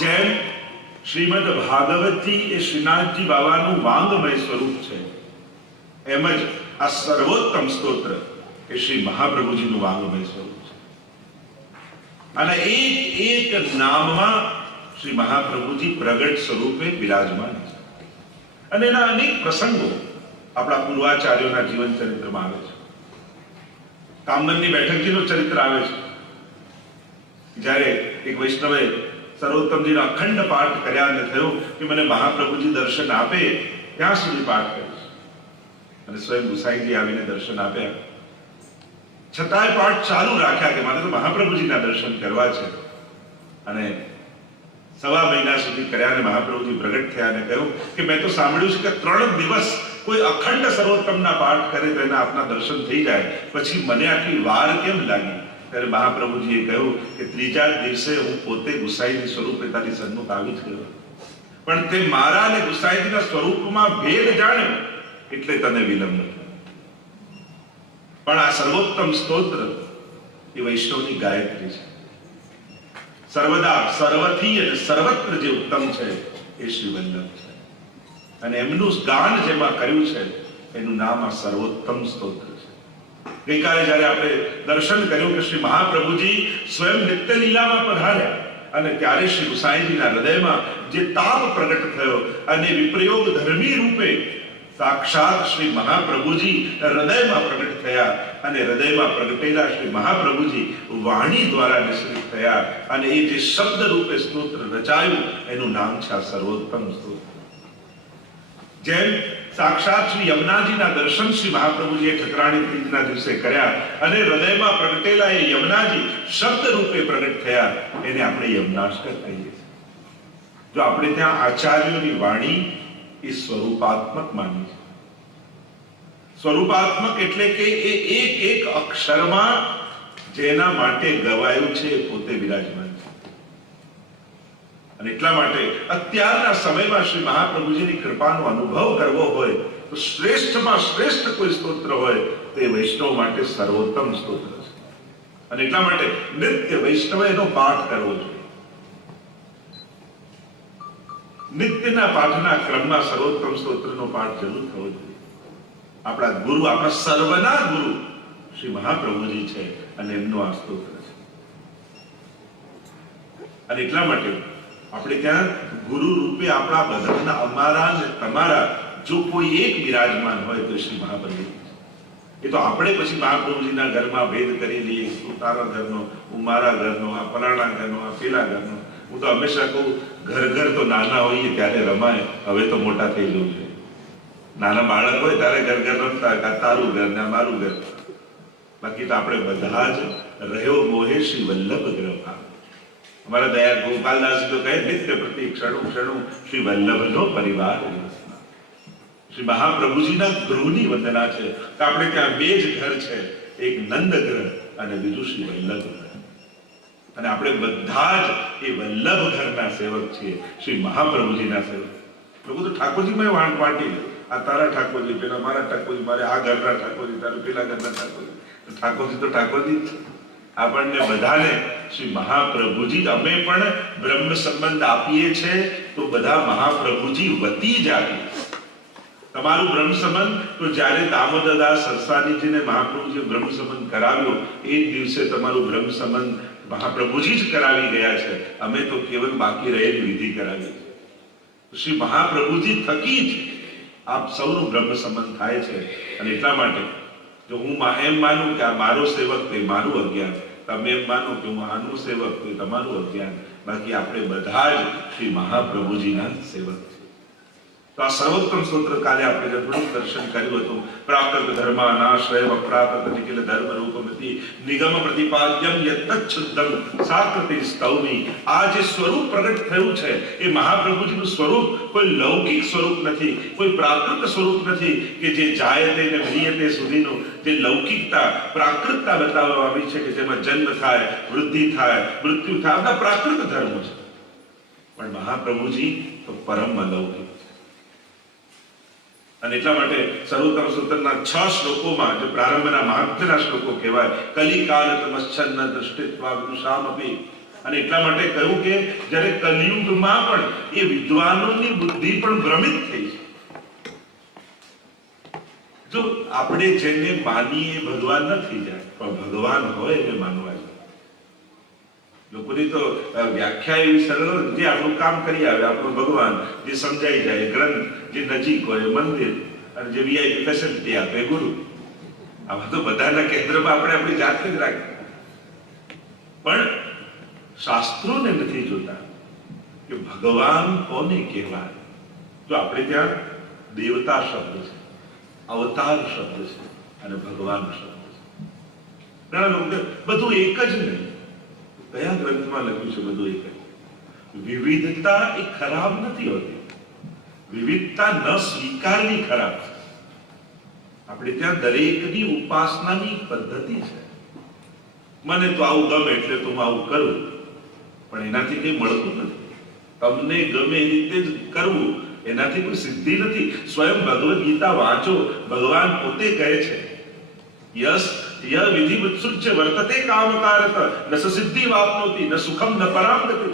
જેમ શ્રીમદ ભાગવતજી એ શ્રીનાથજી બાબાનું વાંગમય સ્વરૂપ છે, એમ જ આ સર્વોત્તમ સ્તોત્ર એ શ્રી મહાપ્રભુજીનું વાંગમય સ્વરૂપ છે. અને એક એક નામમાં શ્રી મહાપ્રભુજી પ્રગટ સ્વરૂપે બિરાજમાન છે. અને એના અનેક પ્રસંગો આપણા પૂર્વાચાર્યોના જીવન ચરિત્રમાં આવે છે. કામનની બેઠકજીનું ચરિત્ર આવે છે. જ્યારે એક વૈષ્ણવે સર્વોત્તમજીનો અખંડ પાઠ કર્યા અને થયું કે મને મહાપ્રભુજી દર્શન આપે ત્યાં સુધી પાઠ કરીશ. અને સ્વયં ગુસાઈજી આવીને દર્શન આપ્યા, છતાંય પાઠ ચાલુ રાખ્યા કે મારે તો મહાપ્રભુજીના દર્શન કરવા છે. અને સવા મહિના સુધી કર્યા અને મહાપ્રભુજી પ્રગટ થયા અને કહ્યું કે મેં તો સાંભળ્યું છે કે 3 દિવસ કોઈ અખંડ સર્વોત્તમના પાઠ કરે તો એના આપના દર્શન થઈ જાય, પછી મને આટલી વાર કેમ લાગી? ત્યારે મહાપ્રભુજીએ કહ્યું કે 3જા દિવસે હું પોતે ગુસાઈજી સ્વરૂપે તારી સન્મુખ આવી જ ગયો, પણ તે મારા અને ગુસાઈજીના સ્વરૂપમાં ભેદ જાણ્યો એટલે તને વિલંબ થયો. પણ આ સર્વોત્તમ સ્તોત્ર એ વૈષ્ણવની ગાયત્રી છે. સર્વદા સર્વથી અને સર્વત્ર જે ઉત્તમ છે એ શ્રી વલ્લભ છે. અને એમનું ગાન જેમાં કર્યું છે એનું નામ આ સર્વોત્તમ સ્તોત્ર છે. ગઈકાલે જ્યારે આપણે દર્શન કર્યું કે શ્રી મહાપ્રભુજી સ્વયં નિત્ય લીલામાં પધાર્યા અને ત્યારે શ્રી ગુસાઈજીના હૃદયમાં જે તાપ પ્રગટ થયો અને વિપ્રયોગ ધર્મી રૂપે સાક્ષાત શ્રી મહાપ્રભુજી હૃદયમાં પ્રગટ થયા અને હૃદયમાં પ્રગટેલા શ્રી મહાપ્રભુજી વાણી દ્વારા નિશ્ચિત થયા અને એ જે શબ્દ રૂપે સ્તોત્ર રચાયું એનું નામ છે આ સર્વોત્તમ સ્તોત્ર. જેમ સાક્ષાત શ્રી યમુનાજીના દર્શન શ્રી મહાપ્રભુજીએ ઠકરાણી ત્રીજના દિવસે કર્યા અને હૃદયમાં પ્રગટેલા એ યમુનાજી શબ્દ રૂપે પ્રગટ થયા, એને આપણે યમુનાષ્ટક કહીએ છીએ. જો આપણે ત્યાં આચાર્યોની વાણી એ સ્વરૂપાત્મક માની છે. સ્વરૂપાત્મક એટલે કે એ એક એક અક્ષરમાં જેના માટે ગવાયું છે એ પોતે વિરાજમાન છે. અને એટલા માટે અત્યારના સમયમાં શ્રી મહાપ્રભુજીની કૃપાનો અનુભવ કરવો હોય તો શ્રેષ્ઠમાં શ્રેષ્ઠ કોઈ સ્તોત્ર હોય તો એ વૈષ્ણવ માટે સર્વોત્તમ સ્તોત્ર છે. અને એટલા માટે નિત્ય વૈષ્ણવે એનો પાઠ કરવો જોઈએ. નિત્યના પાઠના ક્રમમાં સર્વોત્તમ સ્તોત્રનો પાઠ જરૂર થવો જોઈએ. આપણા ગુરુ, આપણા સર્વના ગુરુ શ્રી મહાપ્રભુજી છે અને એમનો આ સ્તોત્ર છે. અને એટલા માટે આપણે ત્યાં ગુરુ રૂપે આપણા બધાના, અમારા અને તમારા જો કોઈ એક બિરાજમાન હોય તો શ્રી મહાપ્રભુ. એ તો આપણે પછી મહાપ્રભુજીના ઘરમાં ભેદ કરી લઈએ, તું તારા ઘરનો, હું મારા ઘરનો, આ ફલાણા ઘરનો, આ પેલા ઘરનો. હું તો હંમેશા કહું ઘર તો નાના હોઈએ ત્યારે રમાય, હવે તો મોટા થઈ જવું છે. નાના બાળક હોય ત્યારે ઘર રમતા, તારું ઘર ને મારું ઘર. બાકી તો આપણે બધા જ રહ્યો મોહે શ્રી વલ્લભ ગ્રહ. અમારા દયા ગોપાલદાસ તો કહે નિત્ય પ્રતિ ક્ષણું શ્રી વલ્લભનો પરિવાર. શ્રી મહાપ્રભુજીના ગૃહની વંદના છે. તો આપણે ત્યાં 2 જ ઘર છે, એક નંદ ગ્રહ અને બીજું શ્રી વલ્લભ ગ્રહ. અને આપણે બધા જ એ વલ્લભ ઘરના સેવક છીએ, શ્રી મહાપ્રભુજીના સેવક. લોકો તો ઠાકોરજીમાં વાંટી લે, આ તારા ઠાકોરજી, પેલા મારા ઠાકોરજી, મારે આ ઘરના ઠાકોરજી, તારું પેલા ઘરના ઠાકોરજી. ઠાકોરજી તો ઠાકોરજી જ છે. આપણને બધાને શ્રી મહાપ્રભુજી, અમે પણ બ્રહ્મ સંબંધ આપીએ છીએ તો બધા મહાપ્રભુજી વતી જ આપીએ. તમારું બ્રહ્મ સંબંધ તો જ્યારે દામોદરદાસ સરસ્વતીજીને મહાપ્રભુજીએ બ્રહ્મ સંબંધ કરાવ્યો એ જ દિવસે તમારું બ્રહ્મ સંબંધ મહાપ્રભુજી જ કરાવી ગયા છે. અમે તો કેવલ બાકી રહેલી વિધિ કરાવી છે. શ્રી મહાપ્રભુજી થકી જ આપ સૌનું બ્રહ્મ સંબંધ થાય છે. અને એટલા માટે જો હું એમ માનું કે આ મારો સેવક તો એ મારું અજ્ઞાન, તમે એમ માનો કે હું આનું સેવક તો એ તમારું અજ્ઞાન. બાકી આપણે બધા જ શ્રી મહાપ્રભુજીના સેવક છે. તો આ સર્વોત્તમ સ્તોત્ર કાલે આપણે થોડું દર્શન કર્યું હતું. પ્રાકૃત ધર્માનાશ્રય અપ્રાકૃત નિખિલ ધર્મ રૂપમતી નિગમ પ્રતિપાદ્યમ યત્તચ્છુદ્ધમ સાકૃતિ સ્તૌમી. આ જે સ્વરૂપ પ્રગટ થયું છે એ મહાપ્રભુજીનું સ્વરૂપ કોઈ લૌકિક સ્વરૂપ નથી, કોઈ પ્રાકૃત સ્વરૂપ નથી કે જે જાયતે ને મ્રિયતે સુધીનું જે લૌકિકતા, પ્રાકૃતતા બતાવવામાં આવી છે કે જેમાં જન્મ થાય, વૃદ્ધિ થાય, મૃત્યુ થાય, આ પ્રાકૃત ધર્મ છે. પણ મહાપ્રભુજી તો પરમ અલૌકિક. અને એટલા માટે સર્વોત્તમ સ્તોત્રના 6 શ્લોકોમાં જે પ્રારંભના મહાત્મ્યના શ્લોકો કહેવાય, કલિકાલ તમશ્ચન્ન દૃષ્ટિત્વા વિદુષામપી અને એટલા માટે કહ્યું કે જ્યારે કલિયુગમાં પણ એ વિદ્વાનોની બુદ્ધિ પણ ભ્રમિત થઈ છે. જો આપણે જેને માનીએ ભગવાન નથી જાય, પણ ભગવાન હોય એને માનવા જાય. લોકોની તો વ્યાખ્યા એવી સરળ, જે આપણું કામ કરી આવે, આપણું ભગવાન જે સમજાઈ જાય, ગ્રંથ જે નજીક હોય મંદિર, અને જે વીઆઈપી ફેસિલિટી આપે ગુરુ. આમાં તો બધાના કેન્દ્રમાં આપણે આપણી જાતને જ રાખીએ. પણ શાસ્ત્રોને નથી જોતા કે ભગવાન કોને કહેવાય. તો આપણે ત્યાં દેવતા શબ્દ છે, અવતાર શબ્દ છે, અને ભગવાન શબ્દ છે. ઘણા લોકો બધું એક જ નહીં. કયા ગ્રંથમાં લખ્યું છે બધું એક જ? વિવિધતા એ ખરાબ નથી હોતી, વિવિધતા ન સ્વીકારવી ખરાબ છે. આપણે ત્યાં દરેકની ઉપાસનાની પદ્ધતિ છે. મને તો આવું ગમે એટલે તો હું આવું કરું, પણ એનાથી કંઈ મળતું નથી. તમને ગમે એ રીતે જ કરવું, એનાથી કોઈ સિદ્ધિ નથી. સ્વયં ભગવદ ગીતા વાંચો, ભગવાન પોતે કહે છે યસ ય વિધિ ઉત્સુચ્ય વર્તતે કામકારક ન સિદ્ધિ વાપ્નોતિ ન સુખમ ન પરામ ગતિ.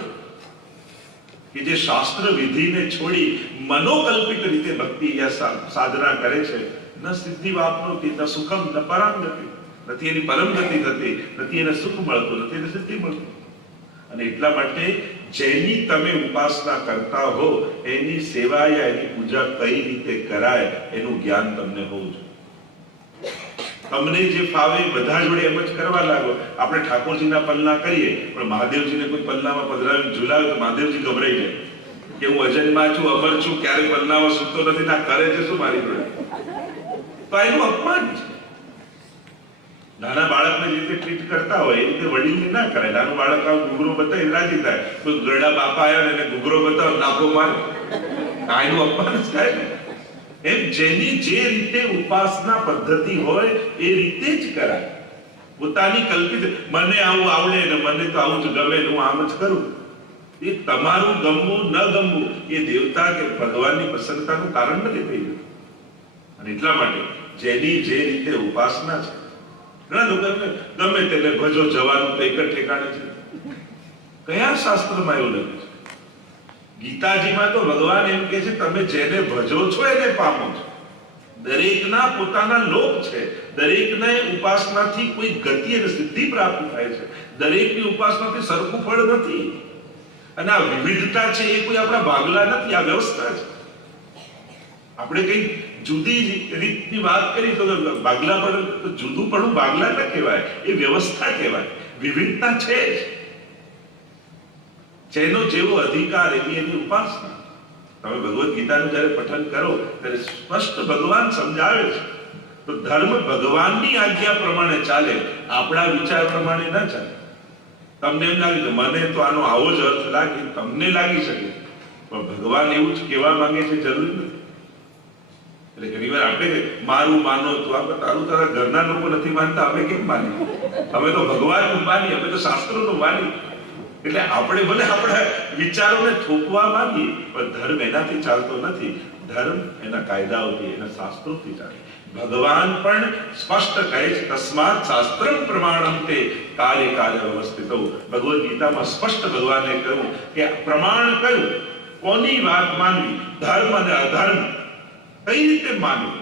કે જે શાસ્ત્ર વિધિને છોડી મનોકલ્પિત રીતે ભક્તિ યા સાધના કરે છે, ન સિદ્ધિ વાપ્નોતિ ન સુખમ ન પરામ ગતિ. નથી એની પરમ ગતિ થતી, નથી એને સુખ મળતું, નથી એને સિદ્ધિ મળતું. અને એટલા માટે જેની તમે ઉપાસના કરતા હો એની સેવા યા એની પૂજા કઈ રીતે કરાય એનું જ્ઞાન તમને હોવું જોઈએ. તમને જે ફાવે બધા જોડે એમ જ કરવા લાગો. આપણે ઠાકોરજીના પલ્લા કરીએ, પણ મહાદેવજીને કોઈ પલ્લામાં પધરાવી ઝુલાવે તો મહાદેવજી ગભરાઈ જાય કે હું અજન્મા છું, અમર છું, ક્યારે પલ્લામાં સૂતો નથી, ના કરે છે શું મારી જોડે. તો એનું અપમાન છે. નાના બાળકને જે રીતે ટ્રીટ કરતા હોય એ રીતે વડીલને ના કરાય. નાનું બાળક આવું ઘૂઘરો બતાવી રાજી થાય, કોઈ ગરડા બાપા આવ્યા ને એને ઘૂઘરો બતાવ નાખો મારે, આ એનું અપમાન જ થાય ને. એમ જેની જે રીતે ઉપાસના પદ્ધતિ હોય એ રીતે જ કરાય. પોતાની કલ્પિત મને આવું આવડે ને મને તો આવું જ ગમે હું આમ જ કરું, એ તમારું ગમવું ન ગમવું એ દેવતા કે ભગવાનની પ્રસન્નતાનું કારણ નથી થઈ ગયું. અને એટલા માટે જેની જે રીતે ઉપાસના છે, ઘણા લોકો ગમે તેને ભજો જવાનું તો એક જ ઠેકાણે છે. કયા શાસ્ત્રમાં એવું લખ્યું છે? ગીતાજીમાં તો ભગવાન એમ કે છે તમે જેને ભજો છો એને પામો છો. દરેકના પોતાના લોક છે, દરેકને ઉપાસનાથી કોઈ ગતિ અને સિદ્ધિ પ્રાપ્ત થાય છે. દરેકની ઉપાસનાથી સરખું ફળ નથી. અને આ વિવિધતા છે એ કોઈ આપણા ભાગલા નથી, આ વ્યવસ્થા છે. આપણે કઈ જુદી રીતની વાત કરી તો ભાગલા પણ જુદું પણ ભાગલા ન કહેવાય, એ વ્યવસ્થા કહેવાય. વિવિધતા છે જ. જેનો જેવો અધિકાર એની એની ઉપાસના. તમે ભગવદ ગીતાનું જ્યારે પઠન કરો ત્યારે સ્પષ્ટ ભગવાન સમજાવે છે. તો ધર્મ ભગવાનની આજ્ઞા પ્રમાણે ચાલે, આપણા વિચાર પ્રમાણે ન ચાલે. તમને એમ લાગે કે મને તો આનો આવો જ અર્થ લાગે, તમને લાગી શકે, પણ ભગવાન એવું જ કહેવા માંગે છે જરૂરી નથી. એટલે ઘણી વાર આપણે મારું માનો તો આપણે તારું તારા ઘરના લોકો નથી માનતા, અમે કેમ માનીએ? અમે તો ભગવાનનું માનીએ, અમે તો શાસ્ત્રોનું માનીએ. એટલે આપણે ભલે આપણા વિચારોને થોપવા માંગીએ, પણ ધર્મ એનાથી ચાલતો નથી. ધર્મ એના કાયદાઓથી, એના શાસ્ત્રોથી ચાલે. ભગવાન પણ સ્પષ્ટ કહે છે તસ્માત શાસ્ત્રમ પ્રમાણમ તે કાલે કાલે વ્યવસ્થિતો. ભગવદ ગીતામાં સ્પષ્ટ ભગવાને કહ્યું કે પ્રમાણ કયું, કોની વાત માનવી, ધર્મ અને અધર્મ કઈ રીતે માનવું,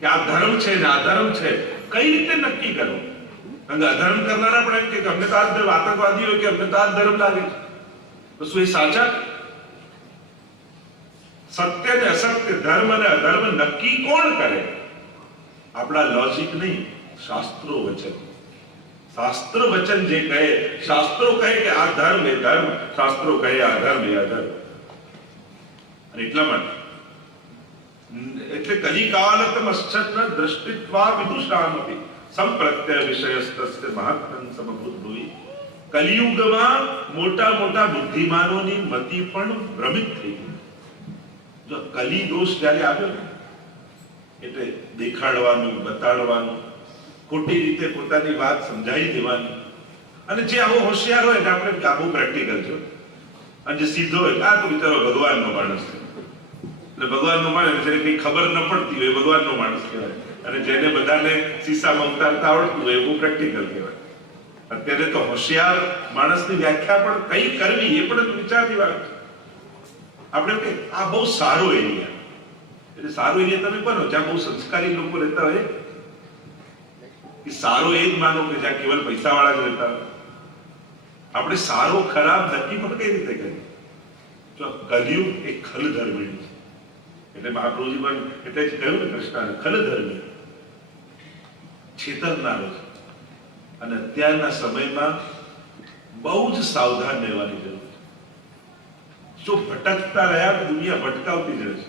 કે આ ધર્મ છે ને આ ધર્મ છે, કઈ રીતે નક્કી કરવું? કારણ કે અધર્મ કરનારા પણ એમ કે અમને તો આ આતંકવાદી હોય કે અમને તો આ ધર્મ લાગે છે, તો શું એ સાચા? સત્ય ને અસત્ય, ધર્મ અને અધર્મ નક્કી કોણ કરે? આપણા લોજિક નહીં, શાસ્ત્રો વચન. શાસ્ત્ર વચન જે કહે, શાસ્ત્રો કહે કે આ ધર્મ એ ધર્મ, શાસ્ત્રો કહે આ ધર્મ એ અધર્મ. અને એટલા માટે એટલે કલિકાલતમ અશ્ચન દ્રષ્ટિત્વા વિદુષામપી સંપ્રત્યય વિષયસ્તસ્ય મહાત્મન સમભૂતભુવિ. કલિયુગમાં મોટા મોટા બુદ્ધિમાનોની મતિ પણ ભ્રમિત થઈ ગઈ. જો કલી દોષ જ્યારે આવ્યો ને એટલે દેખાડવાનું, બતાડવાનું, ખોટી રીતે પોતાની વાત સમજાવી દેવાની. અને જે આવો હોશિયાર હોય એટલે આપણે આવું પ્રેક્ટિકલ છે, અને જે સીધો હોય આ તો બિચારો ભગવાનનો માણસ છે, એટલે ભગવાનનો માણસ, જેને કઈ ખબર ન પડતી હોય ભગવાનનો માણસ કહેવાય, અને જેને બધાને શીશામાં ઉતારતા આવડતું હોય એવું પ્રેક્ટિકલ કહેવાય. અત્યારે તો હોશિયાર માણસની વ્યાખ્યા પણ કઈ કરવી એ પણ વિચારની વાત છે. આપણે કે આ બહુ સારો એરિયા, એટલે સારો એરિયા તમે બનો જ્યાં બહુ સંસ્કારી લોકો રહેતા હોય. કે સારો એ જ માનો કે જ્યાં કેવલ પૈસા વાળા જ રહેતા હોય. આપણે સારો ખરાબ નક્કી પણ કઈ રીતે કરીએ? જો કલયુગ એ ખલ ધર્મી છે, એટલે મહાપ્રભુજી પણ એટલે જ કહ્યું ને કૃષ્ણ ખલ ધર્મી છેતરનારો છે. અને અત્યારના સમયમાં બહુ જ સાવધાન રહેવાની જરૂર છે. જો ભટકતા રહ્યા તો દુનિયા ભટકાવતી જ રહેશે.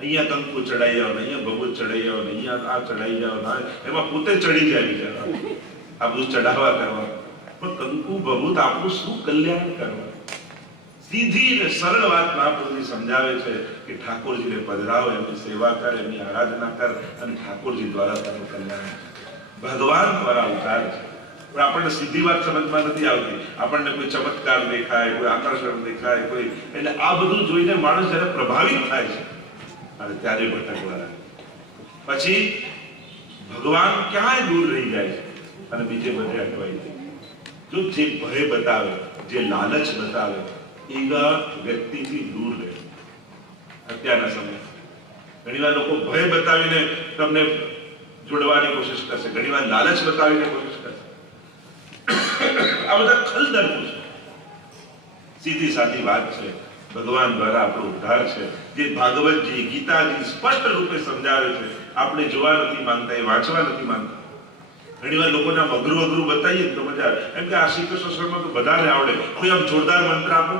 અહીંયા કંકુ ચડાઈ જાવ ને અહીંયા ભગવત ચડાઈ જાવ ને અહીંયા આ ચડાઈ જાવ ને એમાં પોતે ચડી જાય બિચારા આ બધું ચડાવવા કરવા. પણ કંકુ ભગવત આપણું શું કલ્યાણ કરવા? સીધી ને સરળ વાત મહાપ્રભુજી સમજાવે છે કે ઠાકોરજીને પધરાવો, એમની સેવા કર, એમની આરાધના કર અને ઠાકોરજી દ્વારા તારું કલ્યાણ. ભગવાન દ્વારા ઉતાર છે. પણ આપણને સીધી વાત સમજમાં નથી આવતી. આપણને કોઈ ચમત્કાર દેખાય, કોઈ આકર્ષણ દેખાય, કોઈ એટલે આ બધું જોઈને માણસ જયારે પ્રભાવિત થાય છે અને ત્યારે ભટકવા લાગે. પછી ભગવાન ક્યાંય દૂર રહી જાય છે અને બીજે બધે અટવાઈ જાય. જો જે ભય બતાવે, જે લાલચ બતાવે એવા વ્યક્તિથી દૂર રહે. અત્યારના સમય ઘણી વાર લોકો ભય બતાવીને તમને જોડવાની કોશિશ કરશે, ઘણી વાર લાલચ બતાવીને કોશિશ કરશે. આ બધા ખલદર્પો છે. સીધી સાદી વાત છે. ભગવાન દ્વારા આપણો ઉદ્ધાર છે. જે ભાગવતજી, ગીતાજી સ્પષ્ટ રૂપે સમજાવે છે. આપણે જોવા નથી માંગતા, એ વાંચવા નથી માંગતા. ઘણી વાર લોકોને આમ અઘરું અઘરું બતાવીએ તો મજા આવે. એમ કે આ શ્રી કૃષ્ણ શરણમાં તો બધાને આવડે, કોઈ આમ જોરદાર મંત્ર આપો,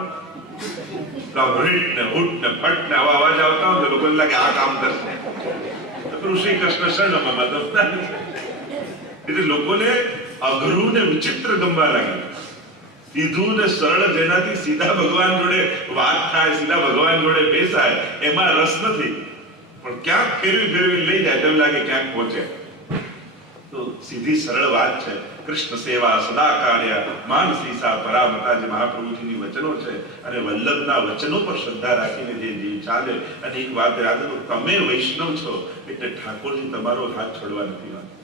હટ ને હુટ ને ફટ ને આવા અવાજ આવતા હોય તો લોકોને લાગે આ કામ કરશે. શ્રી કૃષ્ણ શરણમાં મતલબ એટલે લોકોને અઘરું ને વિચિત્ર ગમવા લાગે. સીધું ને સરળ જેનાથી સીધા ભગવાન જોડે વાત થાય, સીધા ભગવાન જોડે બેસાય એમાં રસ નથી. પણ ક્યાંક ફેરવી ફેરવી લઈ જાય તેમ લાગે ક્યાંક પહોંચે. તો સીધી સરળ વાત છે. કૃષ્ણ સેવા સદા કાર્ય માનસી સા પરામતા જે મહાપ્રભુજીની વચનો છે અને વલ્લભના વચનો પર શ્રદ્ધા રાખીને જે જીવ ચાલે. અને એક વાત યાદ રાખો, તમે વૈષ્ણવ છો એટલે ઠાકોરજી તમારો હાથ છોડવા નથી માંગતા.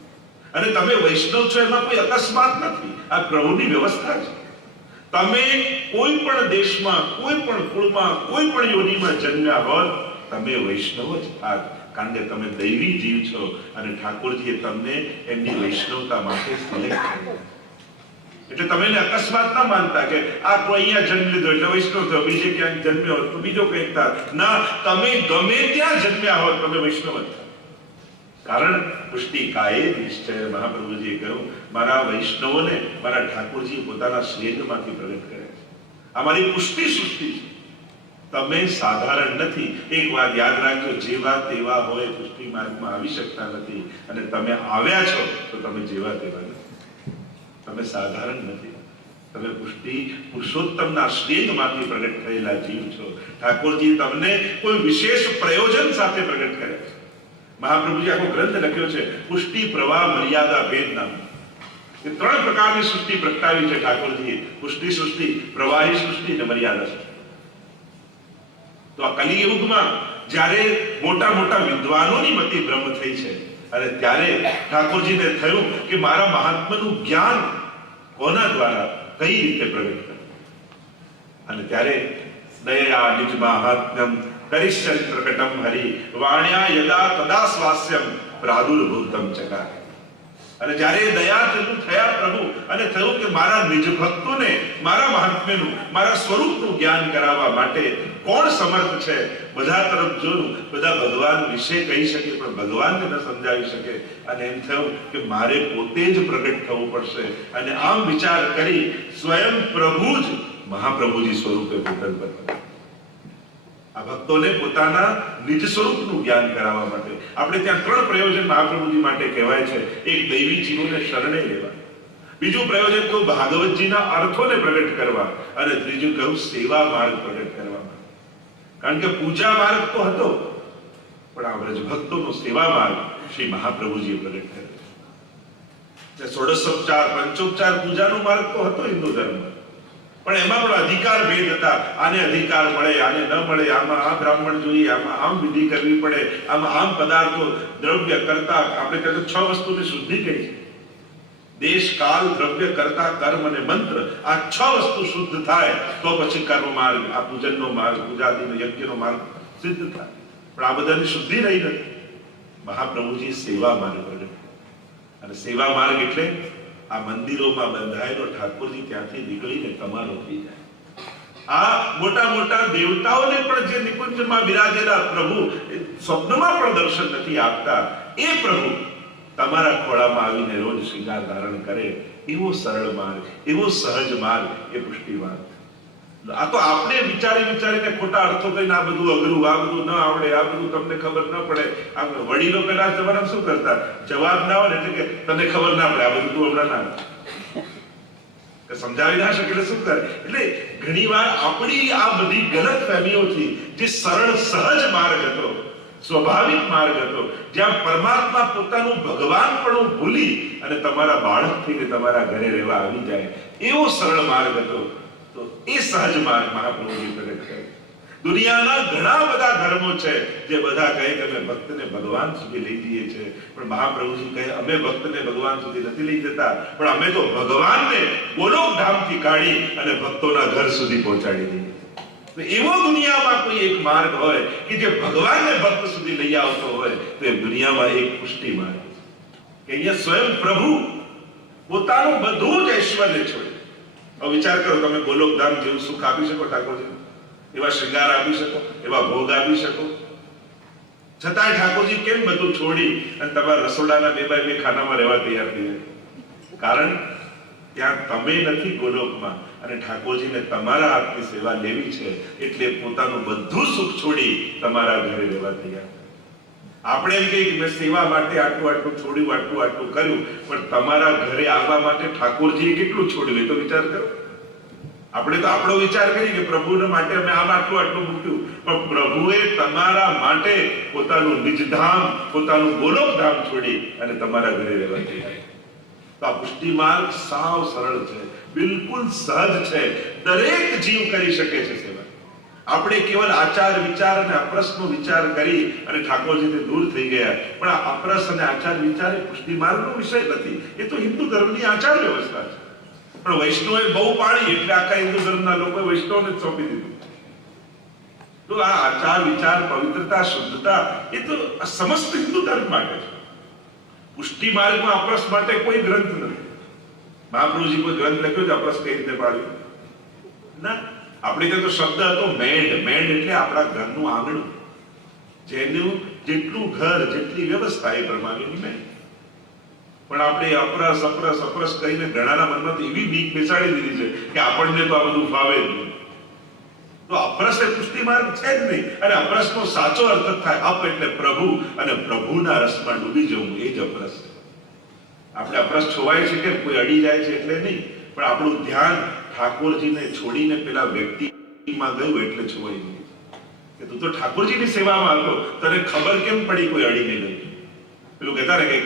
અને તમે વૈષ્ણવ છો એમાં કોઈ અકસ્માત નથી, આ પ્રભુની વ્યવસ્થા છે. તમે કોઈ પણ દેશમાં, કોઈ પણ કુળમાં, કોઈ પણ યોનિમાં જન્મ્યા હોત, તમે વૈષ્ણવ જ થાત. કારણ કે તમે દૈવી જીવ છો અને ઠાકોરજીએ તમને એમની વૈષ્ણવતા માટે સિલેક્ટ કર્યા. એટલે તમે અકસ્માત ના માનતા કે આ કોઈ અહીંયા જન્મ લીધો એટલે વૈષ્ણવ થયો, બીજે ક્યાંક જન્મ્યો હોત તો બીજો કંઈક થાત. ના, તમે ગમે ત્યાં જન્મ્યા હોત તમે વૈષ્ણવ જ થાત. કારણ પુષ્ટિકાએ નિશ્ચય મહાપ્રભુજીએ કહ્યું, મારા વૈષ્ણવોને મારા ઠાકોરજીએ પોતાના સ્નેહમાંથી પ્રગટ કર્યા છે. આ મારી પુષ્ટિ સૃષ્ટિ છે. તમે સાધારણ નથી. એક વાત યાદ રાખજો, જેવા તેવા હોય પુષ્ટિ માર્ગમાં આવી શકતા નથી. અને તમે આવ્યા છો તો તમે જેવા તેવા નથી. તમે સાધારણ નથી. તમે પુષ્ટિ પુરુષોત્તમના સ્નેહમાંથી પ્રગટ થયેલા જીવ છો. ઠાકોરજી તમને કોઈ વિશેષ પ્રયોજન સાથે પ્રગટ કર્યા છે. મહાપ્રભુજી આખો ગ્રંથ લખ્યો છે પુષ્ટિ પ્રવાહ મર્યાદા ભેદ નામ. એ ત્રણ પ્રકારની સૃષ્ટિ પ્રગટાવી છે ઠાકોરજીએ. પુષ્ટિ સૃષ્ટિ, પ્રવાહી સૃષ્ટિ અને મર્યાદા સૃષ્ટિ. તો આ કલિયુગમાં જ્યારે મોટા મોટા વિદ્વાનોની મતિ ભ્રમ થઈ છે અને ત્યારે ઠાકોરજીને થયું કે મારા મહાત્માનું જ્ઞાન કોના દ્વારા કઈ રીતે પ્રગટ કરવું. અને ત્યારે દયા નિજ મહાત્મ્યમ કરિષ્યન પ્રકટમ હરિ વાણ્યા યદા તદા સ્વાસ્યમ પ્રાદુર્ભૂતમ ચકાર. અને જ્યારે દયા થયા પ્રભુ અને થયું કે મારા નિજ ભક્તોને મારા મહાત્મ્યનું, મારા સ્વરૂપનું જ્ઞાન કરાવવા માટે કોણ સમર્થ છે? બધા તરફ જોયું, બધા ભગવાન વિશે કહી શકે પણ ભગવાનને ન સમજાવી શકે. અને એમ થયું કે મારે પોતે જ પ્રગટ થવું પડશે. અને આમ વિચાર કરી સ્વયં પ્રભુ જ મહાપ્રભુજી સ્વરૂપે પ્રગટ બન્યા. આ ભક્તોને પોતાના નિજ સ્વરૂપનું જ્ઞાન કરાવવા માટે. આપણે ત્યાં ત્રણ પ્રયોજન મહાપ્રભુજી માટે કહેવાય છે. એક દૈવી જીવોને શરણે લેવા, બીજું પ્રયોજન કહું ભાગવતજીના અર્થોને પ્રગટ કરવા, અને ત્રીજું કહું સેવા માર્ગ પ્રગટ કરવા. કારણ કે પૂજા માર્ગ તો હતો પણ આ વ્રજ ભક્તોનો સેવા માર્ગ શ્રી મહાપ્રભુજીએ પ્રગટ કર્યો. ષોડશોપચાર, પંચોપચાર પૂજાનો માર્ગ તો હતો હિન્દુ ધર્મ, પણ એમાં પણ અધિકાર ભેદ હતા. આને અધિકાર મળે, આને ન મળે, આમાં આ બ્રાહ્મણ જોઈએ, આમાં આમ વિધિ કરવી પડે, આમાં આમ પદાર્થો દ્રવ્ય કરતા. આપણે કહેતો 6 વસ્તુની શુદ્ધિ કહી છે. દેશ કાળ દ્રવ્ય કરતા કર્મ અને મંત્ર આ 6 વસ્તુ શુદ્ધ થાય તો પછી કર્મ માર્ગ, આ પૂજનનો માર્ગ, પૂજાદિનો યજ્ઞનો માર્ગ સિદ્ધ થાય. પણ આ બધાની શુદ્ધિ રહી નથી. મહાપ્રભુજી સેવા માર્ગ પ્રગટ, અને સેવા માર્ગ એટલે આ મંદિરોમાં બંધાયેલો ઠાકોરજી ત્યાંથી નીકળીને તમારો થઈ જાય. આ મોટા મોટા દેવતાઓને પણ જે નિકુંજમાં બિરાજેલા પ્રભુ સ્વપ્નમાં પણ દર્શન નથી આપતા, એ પ્રભુ તમારા ખોળામાં આવીને રોજ શ્રીંગાર ધારણ કરે, એવો સરળ માર્ગ, એવો સહજ માર્ગ એ પુષ્ટિ માર્ગ. આ તો આપણે વિચારીને ખોટા અર્થો કહીને આ બધું અઘરું, આ બધું ન આવડે, આ બધું તમને ખબર ન પડે. આ વડીલો પેલા જમાનામાં શું કરતા, જવાબ ના હોય એટલે કે તને ખબર ના પડે, આ બધું તું હમણાં ના સમજાવી ના શકે એટલે શું કરે. એટલે ઘણી વાર આપણી આ બધી ગલત ફહેમીઓથી જે સરળ સહજ માર્ગ હતો, સ્વાભાવિક માર્ગ હતો, જ્યાં પરમાત્મા પોતાનું ભગવાનપણું ભૂલી અને તમારા બાળક થઈને તમારા ઘરે રહેવા આવી જાય, એવો સરળ માર્ગ હતો. તો એ સહજ માર્ગ મહાપ્રભુજી પ્રગટ કરે. દુનિયાના ઘણા બધા ધર્મો છે જે બધા કહે કે અમે ભક્તને ભગવાન સુધી લઈ જઈએ છીએ, પણ મહાપ્રભુજી કહે અમે ભક્તને ભગવાન સુધી નથી લઈ જતા, પણ અમે તો ભગવાનને ગોલોક ધામથી કાઢી અને ભક્તોના ઘર સુધી પહોંચાડી દઈએ. એવો દુનિયામાં કોઈ એક માર્ગ હોય કે જે ભગવાનને ભક્ત સુધી લઈ આવતો હોય, તો એ દુનિયામાં એક પુષ્ટિ માર્ગ કે અહીંયા સ્વયં પ્રભુ પોતાનું બધું જ ઐશ્વર્ય છોડે. હવે વિચાર કરો, તમે ગોલોક ધામ જેવું સુખ આપી શકો ઠાકોરજી, એવા શ્રૃંગાર આપી શકો, એવા ભોગ આપી શકો, છતાંય ઠાકોરજી કેમ બધું છોડી અને તમારા રસોડાના 2 બાય 2 ખાનામાં રહેવા તૈયાર થઈ જાય? કારણ ત્યાં તમે નથી ગોલોકમાં, અને ઠાકોરજીને તમારા હાથની સેવા લેવી છે, એટલે પોતાનું બધું સુખ છોડી તમારા ઘરે રહેવા તૈયાર. આપણે એમ કહીએ કે મેં સેવા માટે આટલું છોડ્યું, આટલું કર્યું, પણ તમારા ઘરે આવવા માટે ઠાકોરજીએ કેટલું છોડ્યું એ તો વિચાર કરો. આપણે તો આપણો વિચાર કરીએ કે પ્રભુને માટે અમે આટલું મૂક્યું, પણ પ્રભુએ તમારા માટે પોતાનું નિજધામ, પોતાનું ગોલોક ધામ છોડી અને તમારા ઘરે રહેવા તૈયાર. તો આ પુષ્ટિ માર્ગ સાવ સરળ છે, બિલકુલ સહજ છે, દરેક જીવ કરી શકે છે સેવા. આપણે કેવલ આચાર વિચાર અને અપ્રસનો વિચાર કરી અને ઠાકોરજીથી દૂર થઈ ગયા, પણ આ અપ્રસ અને આચાર વિચાર એ પુષ્ટિ માર્ગનો વિષય નથી, એ તો હિન્દુ ધર્મની આચાર વ્યવસ્થા છે. પણ વૈષ્ણવે બહુ પાડી એટલે આખા હિન્દુ ધર્મના લોકોએ વૈષ્ણવને જ સોંપી દીધું. તો આ આચાર વિચાર, પવિત્રતા, શુદ્ધતા એ તો સમસ્ત હિન્દુ ધર્મ માટે છે. પુષ્ટિ માર્ગમાં અપ્રસ માટે કોઈ ગ્રંથ નથી. મહાપ્રભુજી કોઈ ગ્રંથ લખ્યો છે અપ્રસ કઈ રીતે પાડ્યું? ના. આપણે ત્યાં તો શબ્દ હતો મેડ. મેડ એટલે આપણા ઘરનું આંગણું, જેનું જેટલું ઘર, જેટલી વ્યવસ્થા એ પ્રમાણેની મેડ. પણ આપણે અપ્રસ કહીને ઘણાના મનમાં તો એવી બીક બેસાડી દીધી છે કે આપણને તો આ બધું ફાવે જ નહીં. તો અપ્રસ એ પુષ્ટિ માર્ગ છે જ નહીં. અને અપ્રસનો સાચો અર્થ થાય અપ એટલે પ્રભુ, અને પ્રભુના રસમાં ડૂબી જવું એ જ અપ્રસ છે. આપણે અપ્રસ છોવાય છે કે કોઈ અડી જાય છે એટલે નહીં, પણ આપણું ધ્યાન ઠાકોરજીને છોડીને પેલા વ્યક્તિમાં ગયું એટલે છોવાઈ ગયું કે તું તો ઠાકોરજીની સેવામાં હતો, તને ખબર કેમ પડી કોઈ અડીને ગયું? પેલું કહેતા ને કે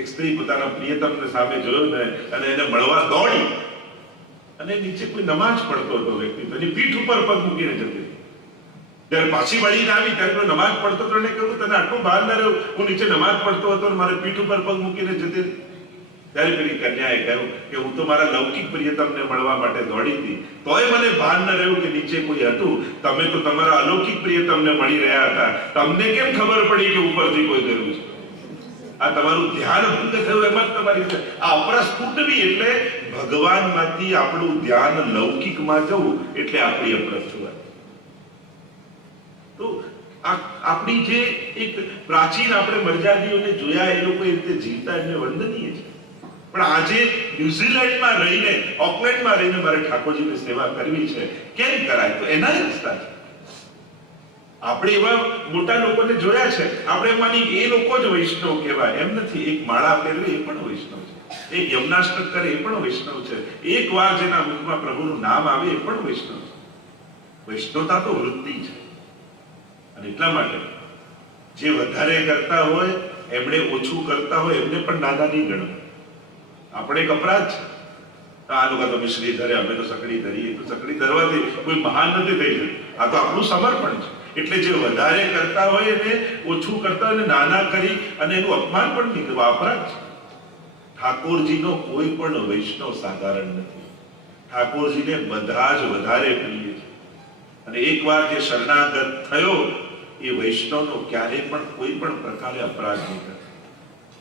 એક સ્ત્રી પોતાના પ્રિયતમને સામે જોયો ને અને એને મળવા દોડી, અને નીચે કોઈ નમાજ પડતો હતો વ્યક્તિ, એની પીઠ ઉપર પગ મૂકીને જતી. જ્યારે પાછી વળીને આવી ત્યારે કોઈ નમાજ પડતો હતો, એને કહ્યું તને આટલું બહાર ના રહ્યું, હું નીચે નમાજ પડતો હતો અને મારે પીઠ ઉપર પગ મૂકીને જતી. ત્યારે પેલી કન્યાએ કહ્યું કે હું તો મારા લૌકિક પ્રિયતમને મળવા માટે દોડી હતી, તોય મને ભાન ન રહ્યું કે નીચે કોઈ હતું. તમે તો તમારા અલૌકિક પ્રિયતમને મળી રહ્યા હતા, તમને કેમ ખબર પડી કે ઉપરથી કોઈ ગયું છે? આ તમારું ધ્યાન ભંગ થયું, એમાં જ તમારી આ અપ્રસ તૂટવી એટલે ભગવાનમાંથી આપણું ધ્યાન લૌકિકમાં જવું એટલે આપણી અપ્રસ થવા. તો આપણી જે એક પ્રાચીન આપણે મર્યાદીઓને જોયા, એ લોકો એ રીતે જીવતા, એમને વંદનીય છે. પણ આજે ન્યુઝીલેન્ડમાં રહીને, ઓકલેન્ડમાં રહીને મારે ઠાકોરજીની સેવા કરવી છે, કેમ કરાય? તો એના જ રસ્તા છે. આપણે એવા મોટા લોકોને જોયા છે, આપણે માની એ લોકો જ વૈષ્ણવ કહેવાય એમ નથી. એક માળા પહેરવે એ પણ વૈષ્ણવ છે, એક યમનાષ્ટક કરે એ પણ વૈષ્ણવ છે, એક વાર જેના મુખમાં પ્રભુનું નામ આવે એ પણ વૈષ્ણવ છે. વૈષ્ણવતા તો વૃત્તિ છે. અને એટલા માટે જે વધારે કરતા હોય એમણે ઓછું કરતા હોય એમને પણ નાના નહીં ગણો. આપણે એક અપરાધ છે. આ લોકો તો મિશ્રી ધરે, અમે તો સકડી ધરીએ. તો સકડી ધરવાથી કોઈ મહાન નથી થઈ જતું. આ તો આપણું સમર્પણ છે. એટલે જે વધારે કરતા હોય એને ઓછું કરતા હોય, નાના કરી અને એનું અપમાન પણ નહીં કરવું, અપરાધ છે. ઠાકોરજીનો કોઈ પણ વૈષ્ણવ સાધારણ નથી. ઠાકોરજીને બધા જ વધારે પ્રિય છે. અને એકવાર જે શરણાગત થયો એ વૈષ્ણવનો ક્યારેય પણ કોઈ પણ પ્રકારે અપરાધ નહીં કરે,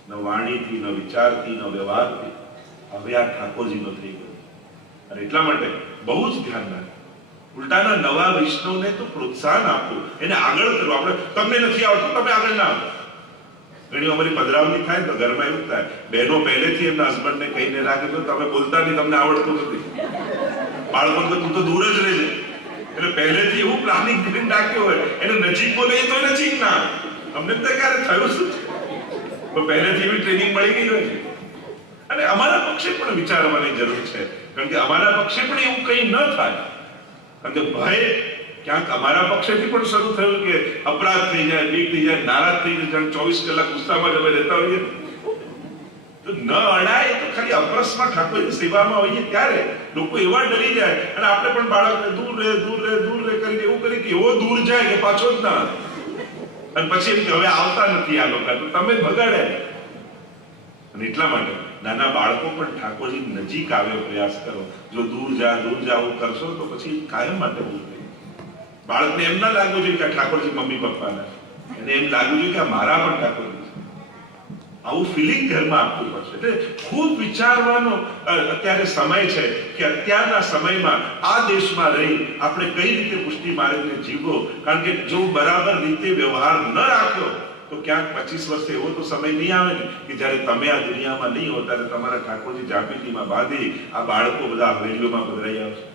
ન વાણીથી, ન વિચારથી, ન વ્યવહારથી. હવે આ ઠાકોરજીનો થઈ ગયો. અને એટલા માટે બહુ જ ધ્યાન રાખો. ઉલટાના નવા વૈષ્ણવને તો પ્રોત્સાહન આપવું, એને આગળ કરો. આપણે તમને નથી આવડતું, તમે આગળ ના આવો. ઘણી અમારી પધરાવણી થાય તો ઘરમાં એવું થાય, બહેનો પહેલેથી એમના હસબન્ડને કહીને રાખે તો તમે બોલતા નહીં, તમને આવડતું નથી. બાળકો તો તું તો દૂર જ રહેજે. એટલે પહેલેથી એવું પ્લાનિંગ કરીને રાખ્યો હોય, એને નજીક બોલે તો નજીક ના આવે. અમને તો ક્યારે થયું શું છે, તો પહેલેથી એવી ટ્રેનિંગ મળી ગઈ હોય છે. અને અમારા પક્ષે પણ વિચારવાની જરૂર છે, કારણ કે અમારા પક્ષે પણ એવું કંઈ ન થાય. કારણ કે ભય ક્યાંક અમારા પક્ષેથી પણ શરૂ થયું કે અપરાધ થઈ જાય, બીક થઈ જાય, નારાજ થઈ જાય. 24 કલાક ગુસ્સામાં જ અમે રહેતા હોઈએ તો ન અડાય. તો ખાલી અપરસમાં ઠાકોરની સેવામાં હોઈએ ત્યારે લોકો એવા ડરી જાય, અને આપણે પણ બાળકને દૂર રહે દૂર રહે દૂર રહે કરીને એવું કરી કે એવો દૂર જાય કે પાછો જ ના આવે. અને પછી એમ કે હવે આવતા નથી આ લોકો, તો તમે બગાડ્યા. અને એટલા માટે નાના બાળકો પણ ઠાકોરજી નજીક આવે પ્રયાસ કરો. જો દૂર જાવું કરશો તો પછી કાયમ માટે દૂર થઈ. બાળકને એમ ના લાગવું જોઈએ કે ઠાકોરજી મમ્મી પપ્પાના, એને એમ લાગવું જોઈએ કે મારા પણ ઠાકોરજી છે. આવું ફિલિંગ ઘરમાં આપવું પડશે. એટલે ખૂબ વિચારવાનો અત્યારે સમય છે કે અત્યારના સમયમાં આ દેશમાં રહી આપણે કઈ રીતે પુષ્ટિ માર્ગને જીવવો. કારણ કે જો બરાબર રીતે વ્યવહાર ન રાખ્યો તો ક્યાંક 25 વર્ષે એવો તો સમય નહીં આવે ને કે જ્યારે તમે આ દુનિયામાં નહીં હો ત્યારે તમારા ઠાકોરજી જાપીટીમાં બાંધી આ બાળકો બધા હવેલીઓમાં પધરાઈ આવશે.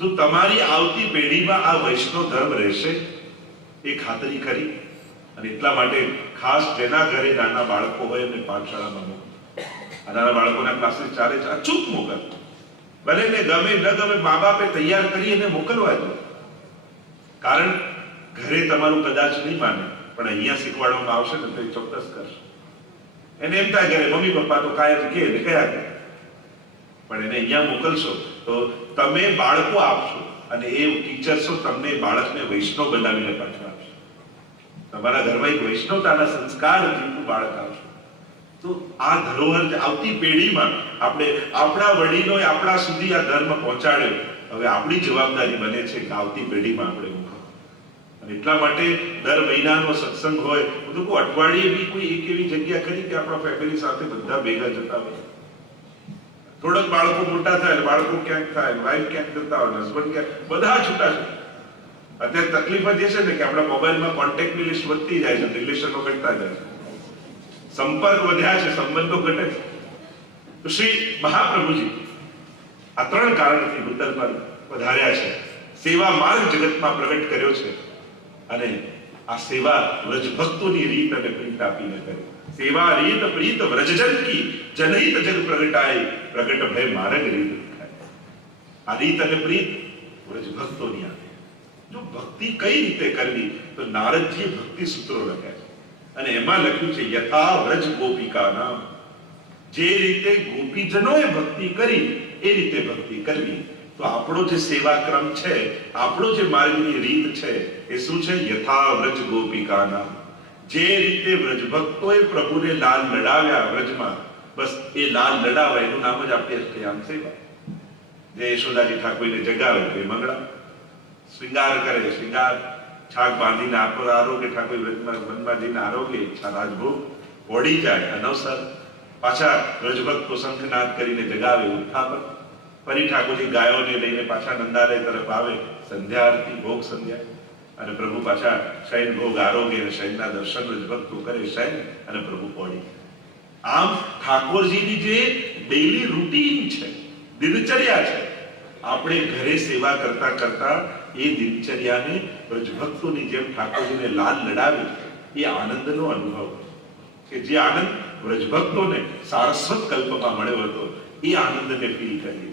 જો તમારી આવતી પેઢીમાં આ વૈષ્ણવ ધર્મ રહેશે એ ખાતરી કરી. અને એટલા માટે ખાસ જેના ઘરે નાના બાળકો હોય એમને પાઠશાળામાં મોકલો. નાના બાળકોના ક્લાસીસ ચાલે છે, અચૂક મોકલો. ભલે ને ગમે ન ગમે મા બાપે તૈયાર કરી એને મોકલવા દો. કારણ ઘરે તમારું કદાચ નહીં માને, પણ અહીંયા શીખવાડવામાં આવશે ને તો એ ચોક્કસ કરશે. એને એમ થાય કે મમ્મી પપ્પા તો કાયમ કે કયા કરે, પણ એને અહીંયા મોકલશો તો તમે બાળકો આપશો અને એ ટીચર્સો તમને બાળકને વૈષ્ણવ બનાવીને પાછળ આપશે. તમારા ઘરમાં એક વૈષ્ણવતાના સંસ્કાર જીવતું બાળક આવશે. તો આ ધરોહર આવતી પેઢીમાં આપણે આપણા વડીલોએ આપણા સુધી આ ધર્મ પહોંચાડ્યો. હવે આપણી જવાબદારી બને છે કે આવતી પેઢીમાં આપણે મૂકો. અને એટલા માટે દર મહિનાનો સત્સંગ હોય, હું તો કહું અઠવાડિયે બી કોઈ એક એવી જગ્યા કરી કે આપણા ફેમિલી સાથે બધા ભેગા જતા હોય. થોડોક બાળકો મોટા થાય, બાળકો ક્યાંક થાય, વાઈફ ક્યાંક જતા હોય, હસબન્ડ ક્યાંક, બધા છૂટા છે. અત્યારે તકલીફ જ એ છે ને કે આપણા મોબાઈલમાં કોન્ટેક્ટની લિસ્ટ વધતી જાય છે, રિલેશનો ઘટતા જાય છે, સંપર્ક વધ્યા છે, સંબંધો ઘટે છે. તો શ્રી મહાપ્રભુજી આ 3 કારણથી ભૂતલ પર વધાર્યા છે. સેવા માર્ગ જગતમાં પ્રગટ કર્યો છે અને આ સેવા વ્રજભક્તોની રીત અને પ્રીત આપીને કરી. સેવા રીત પ્રીત વ્રજજન કી જનહિત જગ પ્રગટાય, પ્રગટ ભય માર્ગ રીત. આ રીત અને પ્રીત વ્રજભક્તોની આપી. જો ભક્તિ કઈ રીતે કરવી તો નારદજીએ ભક્તિ સૂત્રો લખ્યા છે અને એમાં લખ્યું છે યથા વ્રજ ગોપિકા નામ. જે રીતે ગોપીજનોએ ભક્તિ કરી એ રીતે ભક્તિ કરવી. તો આપણો જે સેવા ક્રમ છે, આપણો જે માર્ગની રીત છે એ શું છે? યથા વ્રજ ગોપિકા નામ. જે રીતે વ્રજ ભક્તોએ પ્રભુને લાલ લડાવ્યા વ્રજમાં, બસ એ લાલ લડાવા એનું નામ જ આપણી અષ્ટયામ સેવા. જે યશોદાજી ઠાકોરને જગાવે તો એ મંગળા, શ્રૃંગાર કરે શ્રૃંગાર, છાક બાંધીને આરોગ્ય ઠાકોર વનમાં જઈને આરોગ્ય ઈચ્છા રાજભોગ ઓડી જાય અનવસર, પાછા વ્રજભક્તો શંખનાદ કરીને જગાવે ઉત્થાપન, ફરી ઠાકોરજી ગાયોને લઈને પાછા નંદાલય તરફ આવે, સંધ્યા આરતી ભોગ સંધ્યા, અને પ્રભુ પાછા શયન ભોગ આરોગ્ય અને શયનના દર્શન વ્રજભક્તો કરે શયન અને પ્રભુ ઓડી. આમ ઠાકોરજીની જે ડેઈલી રૂટીન છે, દિનચર્યા છે, આપણે ઘરે સેવા કરતા કરતા એ દિનચર્યાને વ્રજભક્તોની જેમ ઠાકોરજીને લાલ લડાવે એ આનંદનો અનુભવ કે જે આનંદ વ્રજભક્તોને સારસ્વત કલ્પમાં મળ્યો હતો એ આનંદને ફીલ કરીએ.